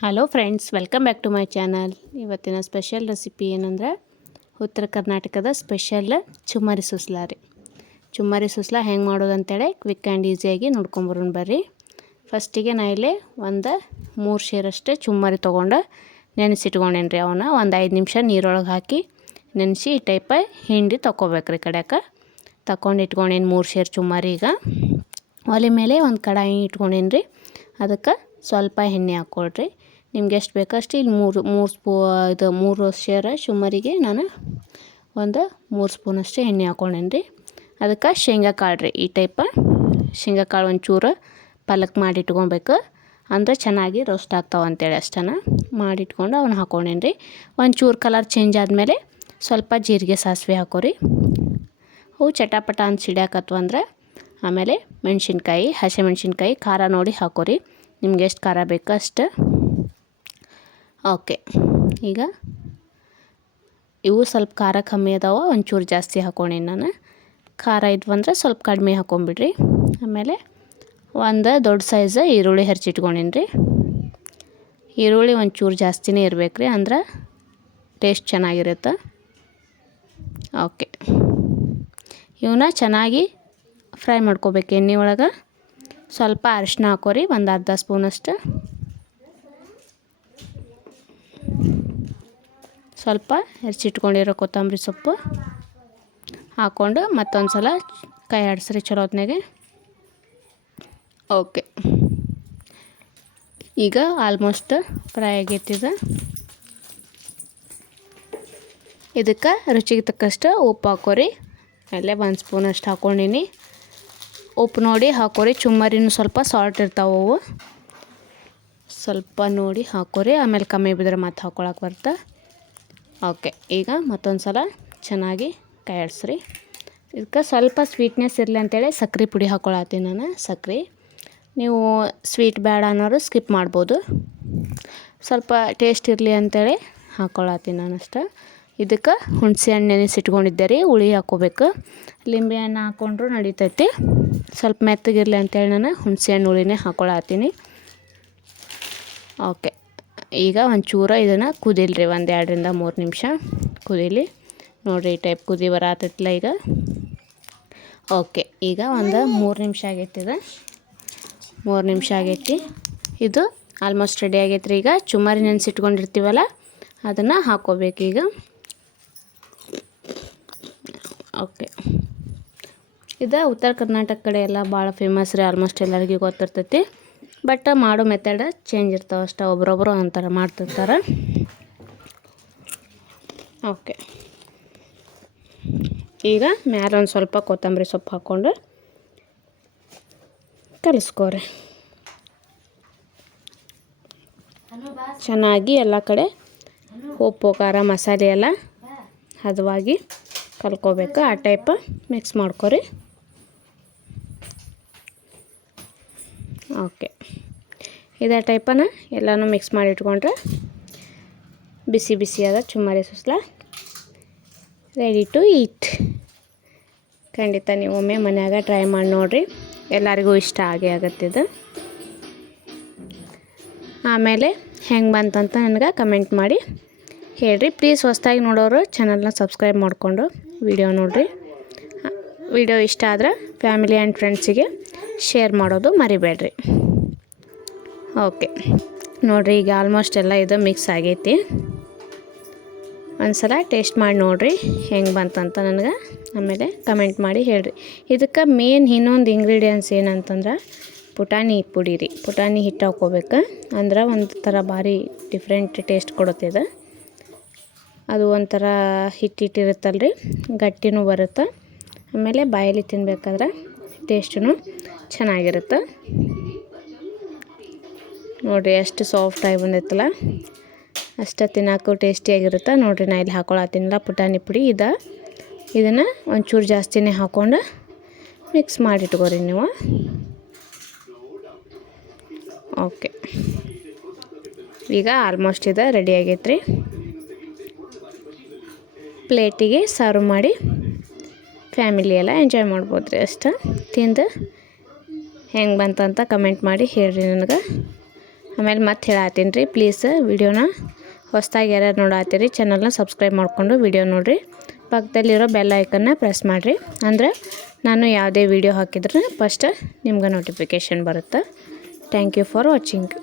Hello friends welcome back to my channel ಇವತ್ತಿನ special recipe ಏನಂದ್ರೆ ಉತ್ತರ ಕರ್ನಾಟಕದ ಸ್ಪೆಷಲ್ ಚುಮ್ಮರಿ ಸುಸ್ಲಾ ರೀ. ಚುಮ್ಮರಿ ಸುಸ್ಲಾ ಹೆಂಗೆ ಮಾಡೋದಂತೇಳಿ ಕ್ವಿಕ್ ಆ್ಯಂಡ್ ಈಸಿಯಾಗಿ ನೋಡ್ಕೊಂಬರೋಣ ಬರ್ರಿ. ಫಸ್ಟಿಗೆ ನಾ ಇಲ್ಲಿ ಒಂದು ಮೂರು ಶೇರಷ್ಟೇ ಚುಮ್ಮರಿ ತೊಗೊಂಡು ನೆನೆಸಿಟ್ಕೊಂಡೇನಿ ರೀ ಅವನ್ನ ಒಂದು ಐದು ನಿಮಿಷ ನೀರೊಳಗೆ ಹಾಕಿ ನೆನೆಸಿ ಈ ಟೈಪ ಹಿಂಡಿ ತೊಗೋಬೇಕ್ರಿ ಕಡ್ಯಾಕ. ತಗೊಂಡು ಇಟ್ಕೊಂಡೇನಿ ಮೂರು ಶೇರ್ ಚುಮ್ಮರಿ ಈಗ. ಒಲೆ ಮೇಲೆ ಒಂದು ಕಡಾಯಿ ಇಟ್ಕೊಂಡೇನಿ ರೀ. ಅದಕ್ಕೆ ಸ್ವಲ್ಪ ಎಣ್ಣೆ ಹಾಕ್ಕೊಳ್ರಿ. ನಿಮ್ಗೆ ಎಷ್ಟು ಬೇಕಷ್ಟು ಇಲ್ಲಿ ಮೂರು ಮೂರು ಸ್ಪೂ, ಇದು ಮೂರು ಶೇರ ಶುಮರಿಗೆ ನಾನು ಒಂದು ಮೂರು ಸ್ಪೂನಷ್ಟು ಎಣ್ಣೆ ಹಾಕ್ಕೊಂಡೇನಿ ರೀ. ಅದಕ್ಕೆ ಶೇಂಗಾ ಕಾಳು ರೀ ಈ ಟೈಪ. ಶೇಂಗಾ ಕಾಳು ಒಂಚೂರು ಪಲಕ್ ಮಾಡಿ ಇಟ್ಕೊಬೇಕು ಅಂದರೆ ಚೆನ್ನಾಗಿ ರೋಸ್ಟ್ ಆಗ್ತಾವೆ ಅಂತೇಳಿ ಅಷ್ಟನ. ಮಾಡಿಟ್ಕೊಂಡು ಅವನ್ನ ಹಾಕ್ಕೊಂಡೇನಿ ರೀ. ಒಂಚೂರು ಕಲರ್ ಚೇಂಜ್ ಆದಮೇಲೆ ಸ್ವಲ್ಪ ಜೀರಿಗೆ ಸಾಸಿವೆ ಹಾಕೋರಿ. ಅವು ಚಟಾಪಟ ಅಂತ ಸಿಡ್ಯಾಕತ್ವ ಅಂದ್ರೆ ಆಮೇಲೆ ಮೆಣಸಿನ್ಕಾಯಿ, ಹಸಿಮೆಣ್ಸಿನ್ಕಾಯಿ ಖಾರ ನೋಡಿ ಹಾಕೋರಿ. ನಿಮ್ಗೆ ಎಷ್ಟು ಖಾರ ಬೇಕೋ ಅಷ್ಟು. ಓಕೆ, ಈಗ ಇವು ಸ್ವಲ್ಪ ಖಾರ ಕಮ್ಮಿ ಅದಾವ, ಒಂಚೂರು ಜಾಸ್ತಿ ಹಾಕೊಂಡೇನಿ ನಾನು. ಖಾರ ಇದ್ವು ಅಂದ್ರೆ ಸ್ವಲ್ಪ ಕಡಿಮೆ ಹಾಕೊಂಬಿಡ್ರಿ. ಆಮೇಲೆ ಒಂದು ದೊಡ್ಡ ಸೈಜ್ ಈರುಳ್ಳಿ ಹೆರ್ಚಿಟ್ಕೊಂಡಿನಿ ರೀ. ಈರುಳ್ಳಿ ಒಂಚೂರು ಜಾಸ್ತಿನೇ ಇರ್ಬೇಕು ರೀ, ಅಂದ್ರೆ ಟೇಸ್ಟ್ ಚೆನ್ನಾಗಿರುತ್ತೆ. ಓಕೆ ಇವನ್ನ ಚೆನ್ನಾಗಿ ಫ್ರೈ ಮಾಡ್ಕೋಬೇಕು ಎಣ್ಣೆ ಒಳಗೆ. ಸ್ವಲ್ಪ ಅರಿಶಿನ ಹಾಕೋರಿ, ಒಂದು ಅರ್ಧ ಸ್ಪೂನಷ್ಟು. ಸ್ವಲ್ಪ ಹೆಚ್ಚಿಟ್ಕೊಂಡಿರೋ ಕೊತ್ತಂಬರಿ ಸೊಪ್ಪು ಹಾಕ್ಕೊಂಡು ಮತ್ತೊಂದು ಸಲ ಕೈ ಆಡಿಸ್ರಿ ಚಲೋ ಹೊತ್ನಾಗೆ ಓಕೆ. ಈಗ ಆಲ್ಮೋಸ್ಟ್ ಫ್ರೈ ಆಗೈತಿದೆ. ಇದಕ್ಕೆ ರುಚಿಗೆ ತಕ್ಕಷ್ಟು ಉಪ್ಪು ಹಾಕೋರಿ. ಅಲ್ಲೇ ಒಂದು ಸ್ಪೂನ್ ಅಷ್ಟು ಹಾಕ್ಕೊಂಡೀನಿ ಉಪ್ಪು ನೋಡಿ ಹಾಕೋರಿ. ಚುಮ್ಮರಿನೂ ಸ್ವಲ್ಪ ಸಾಲ್ಟ್ ಇರ್ತಾವೆ ಅವು. ಸ್ವಲ್ಪ ನೋಡಿ ಹಾಕೋರಿ. ಆಮೇಲೆ ಕಮ್ಮಿ ಬಿದ್ದರೆ ಮತ್ತೆ ಹಾಕೊಳಕ್ಕೆ ಬರ್ತಾ. ಓಕೆ, ಈಗ ಮತ್ತೊಂದು ಸಲ ಚೆನ್ನಾಗಿ ಕೈ ಆಡಿಸ್ರಿ ಇದಕ್ಕೆ ಸ್ವಲ್ಪ ಸ್ವೀಟ್ನೆಸ್ ಇರಲಿ ಅಂತೇಳಿ ಸಕ್ಕರೆ ಪುಡಿ ಹಾಕೊಳತ್ತೀನಿ ನಾನು ಸಕ್ಕರೆ ನೀವು ಸ್ವೀಟ್ ಬೇಡ ಅನ್ನೋರು ಸ್ಕಿಪ್ ಮಾಡ್ಬೋದು. ಸ್ವಲ್ಪ ಟೇಸ್ಟ್ ಇರಲಿ ಅಂತೇಳಿ ಹಾಕೊಳತ್ತೀನಿ ನಾನು ಅಷ್ಟೇ ಇದಕ್ಕೆ ಹುಣಸೆ ಹಣ್ಣು ನೆನೆಸಿಟ್ಕೊಂಡಿದ್ದೆ ರೀ ಹುಳಿ ಹಾಕೋಬೇಕು. ಲಿಂಬೆ ಹಣ್ಣು ಹಾಕ್ಕೊಂಡ್ರೂ ನಡೀತೈತಿ. ಸ್ವಲ್ಪ ಮೆತ್ತಗಿರಲಿ ಅಂತೇಳಿ ನಾನು ಹುಣಸೆ ಹಣ್ಣು ಹುಳಿನೇ ಹಾಕ್ಕೊಳತ್ತೀನಿ ಓಕೆ. ಈಗ ಒಂಚೂರ ಇದನ್ನು ಕುದಿಲ್ರಿ, ಒಂದು ಎರಡರಿಂದ ಮೂರು ನಿಮಿಷ ಕುದೀಲಿ. ನೋಡಿರಿ ಈ ಟೈಪ್ ಕುದಿ ಬರತ್ತಲ್ಲ ಈಗ. ಓಕೆ. ಈಗ ಒಂದು ಮೂರು ನಿಮಿಷ ಆಗೈತಿ ಇದು. ಮೂರು ನಿಮಿಷ ಆಗೈತಿ. ಇದು ಆಲ್ಮೋಸ್ಟ್ ರೆಡಿ ಆಗೈತ್ರಿ ಈಗ. ಚುಮಾರಿ ನೆನೆಸಿಟ್ಕೊಂಡಿರ್ತೀವಲ್ಲ ಅದನ್ನು ಹಾಕ್ಕೋಬೇಕೀಗ ಓಕೆ. ಇದು ಉತ್ತರ ಕರ್ನಾಟಕ ಕಡೆ ಎಲ್ಲ ಭಾಳ ಫೇಮಸ್ ರೀ ಆಲ್ಮೋಸ್ಟ್ ಎಲ್ಲರಿಗೂ ಗೊತ್ತಿರ್ತೈತಿ. ಬಟ್ ಮಾಡೋ ಮೆಥಡ್ ಚೇಂಜ್ ಇರ್ತಾವೆ ಅಷ್ಟೇ ಒಬ್ರೊಬ್ಬರು ಅಂತಾರೆ ಮಾಡ್ತಿರ್ತಾರೆ. ಓಕೆ. ಈಗ ಮ್ಯಾಲೆ ಒಂದು ಸ್ವಲ್ಪ ಕೊತ್ತಂಬರಿ ಸೊಪ್ಪು ಹಾಕ್ಕೊಂಡು ಕಲಿಸ್ಕೋರಿ. ಚೆನ್ನಾಗಿ ಎಲ್ಲ ಕಡೆ ಉಪ್ಪು, ಖಾರ, ಮಸಾಲೆ ಎಲ್ಲ ಹದವಾಗಿ ಕಲ್ಕೋಬೇಕು ಆ ಟೈಪ್ ಮಿಕ್ಸ್ ಮಾಡ್ಕೊರಿ. ಓಕೆ ಇದೇ ಟೈಪನ ಎಲ್ಲನೂ ಮಿಕ್ಸ್ ಮಾಡಿ ಇಟ್ಕೊಂಡ್ರೆ ಬಿಸಿ ಬಿಸಿಯಾದ ಚುಮ್ಮರಿ ಸುಸ್ಲ ರೆಡಿ ಟು ಈಟ್ ಖಂಡಿತ ನೀವು ಒಮ್ಮೆ ಮನ್ಯಾಗ ಟ್ರೈ ಮಾಡಿ ನೋಡಿರಿ. ಎಲ್ಲರಿಗೂ ಇಷ್ಟ ಆಗೇ ಇದು. ಆಮೇಲೆ ಹೆಂಗೆ ಬಂತಂತ ನನಗೆ ಕಮೆಂಟ್ ಮಾಡಿ ಹೇಳ್ರಿ. ಪ್ಲೀಸ್ ಹೊಸ್ದಾಗಿ ನೋಡೋರು ಚಾನಲ್ನ ಸಬ್ಸ್ಕ್ರೈಬ್ ಮಾಡಿಕೊಂಡು. ವಿಡಿಯೋ ನೋಡಿರಿ. ವಿಡಿಯೋ ಇಷ್ಟ ಆದ್ರೆ ಫ್ಯಾಮಿಲಿ ಆ್ಯಂಡ್ ಫ್ರೆಂಡ್ಸಿಗೆ ಶೇರ್ ಮಾಡೋದು ಮರಿಬೇಡ್ರಿ. ಓಕೆ, ನೋಡಿರಿ ಈಗ ಆಲ್ಮೋಸ್ಟ್ ಎಲ್ಲ ಇದು ಮಿಕ್ಸ್ ಆಗೈತಿ. ಒಂದು ಸಲ ಟೇಸ್ಟ್ ಮಾಡಿ ನೋಡಿರಿ ಹೆಂಗೆ ಬಂತಂತ ನನಗೆ. ಆಮೇಲೆ ಕಮೆಂಟ್ ಮಾಡಿ ಹೇಳ್ರಿ. ಇದಕ್ಕೆ ಮೇನ್ ಇನ್ನೊಂದು ಇಂಗ್ರೀಡಿಯೆಂಟ್ಸ್ ಏನಂತಂದ್ರೆ ಪುಟಾಣಿ ಪುಡಿ ರೀ ಪುಟಾಣಿ ಹಿಟ್ಟು ಹಾಕ್ಕೋಬೇಕು ಅಂದ್ರೆ ಒಂದು ಥರ ಭಾರಿ ಡಿಫ್ರೆಂಟ್ ಟೇಸ್ಟ್ ಕೊಡುತ್ತಿದೆ ಅದು ಒಂಥರ ಹಿಟ್ಟಿಟ್ಟಿರುತ್ತಲ್ಲ ರೀ ಗಟ್ಟಿನೂ ಬರುತ್ತೆ? ಆಮೇಲೆ ಬಾಯಲ್ಲಿ ತಿನ್ಬೇಕಾದ್ರೆ ಟೇಸ್ಟೂ ಚೆನ್ನಾಗಿರುತ್ತೆ. ನೋಡಿರಿ ಎಷ್ಟು ಸಾಫ್ಟಾಗಿ ಬಂದೈತಲ್ಲ ಅಷ್ಟು ತಿನ್ನೋಕ್ಕೂ ಟೇಸ್ಟಿಯಾಗಿರುತ್ತೆ ನೋಡಿರಿ ನಾ ಇಲ್ಲಿ ಹಾಕೊಳತ್ತೀನಿಲ್ಲ ಪುಟಾಣಿ ಪುಡಿ. ಇದೆ, ಇದನ್ನು ಒಂಚೂರು ಜಾಸ್ತಿನೇ ಹಾಕ್ಕೊಂಡು ಮಿಕ್ಸ್ ಮಾಡಿಟ್ಕೋರಿ ನೀವು. ಓಕೆ ಈಗ ಆಲ್ಮೋಸ್ಟ್ ಇದೆ ರೆಡಿ ಆಗೈತೆ ರೀ ಪ್ಲೇಟಿಗೆ ಸರ್ವ್ ಮಾಡಿ ಫ್ಯಾಮಿಲಿ ಎಲ್ಲ ಎಂಜಾಯ್ ಮಾಡ್ಬೋದು ರೀ ಅಷ್ಟು. ತಿಂದು ಹೆಂಗೆ ಬಂತಂತ ಕಮೆಂಟ್ ಮಾಡಿ ಹೇಳ್ರಿ ನನಗೆ. ಆಮೇಲೆ ಮತ್ತೆ ಹೇಳತ್ತೀನಿ ರೀ ಪ್ಲೀಸ್ ವಿಡಿಯೋನ ಹೊಸ್ದಾಗಿ ಯಾರ್ಯಾರು ನೋಡತ್ತೀರಿ ಚಾನಲ್ನ ಸಬ್ಸ್ಕ್ರೈಬ್ ಮಾಡಿಕೊಂಡು ವಿಡಿಯೋ ನೋಡಿರಿ. ಪಕ್ಕದಲ್ಲಿರೋ ಬೆಲ್ ಐಕನ್ನ ಪ್ರೆಸ್ ಮಾಡಿರಿ. ಅಂದ್ರೆ ನಾನು ಯಾವುದೇ ವಿಡಿಯೋ ಹಾಕಿದ್ರೆ ಫಸ್ಟ್ ನಿಮ್ಗೆ ನೋಟಿಫಿಕೇಶನ್ ಬರುತ್ತೆ. Thank you for watching